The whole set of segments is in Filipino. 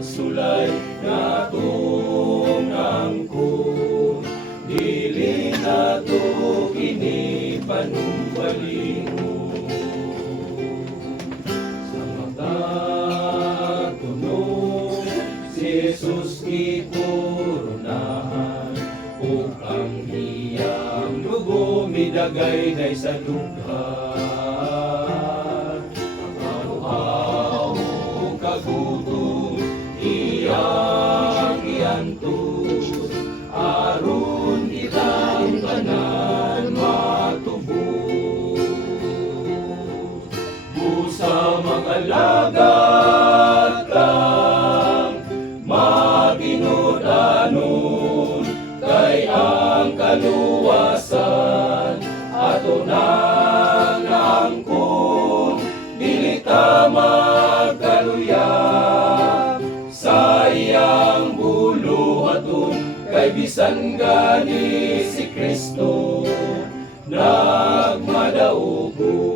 pagsulay na tungangkon, dili na to kini panumbaliho. Sa mata tunog si Jesus gikoronahan, ug ang iyang dugo midagay day sa lughan. Aw-aw kagutom iyang iantos, aron kitang tanan matubos. Busa mag-alagad kang matinud-anon, kay ang kaluwasan ato nang naangkon, dili ta magkaluya sa iyang buluhaton, kay bisan gani si Kristo nagmadaugo.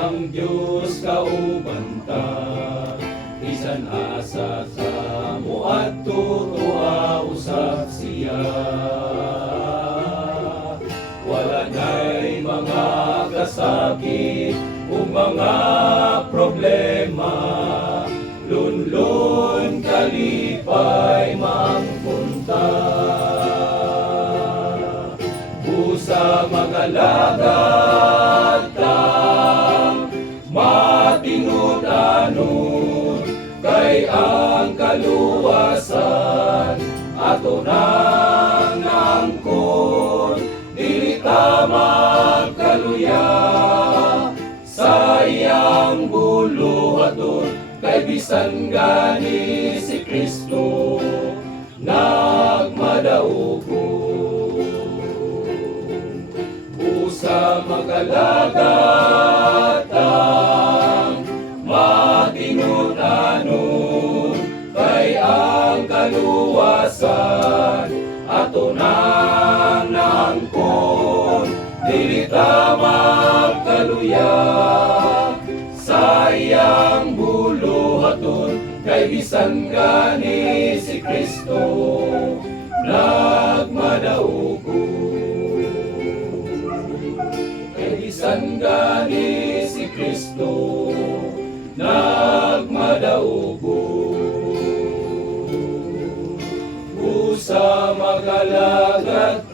Ang Diyos kaubanta, bisan asa sa muadto tuwa usab siya. Wala na'y mga kasakit o mga problema, lunlun kalipay mangpunta. Busa mag-alagad kang matinud-anon, kay ang kaluwasan ato nang naangkon, dili ta magkaluya sa iyang buluhaton, kay bisan gani si Kristo nagmadaugo. Busa mag-alagad kang matinud-anon, kay ang kaluwasan ato nang naangkon, dili ta magkaluya sa iyang buluhaton, kay bisan gani si Kristo nagmadaugo. Bisan gani si Kristo nagmadaugo. Busa mag-alagad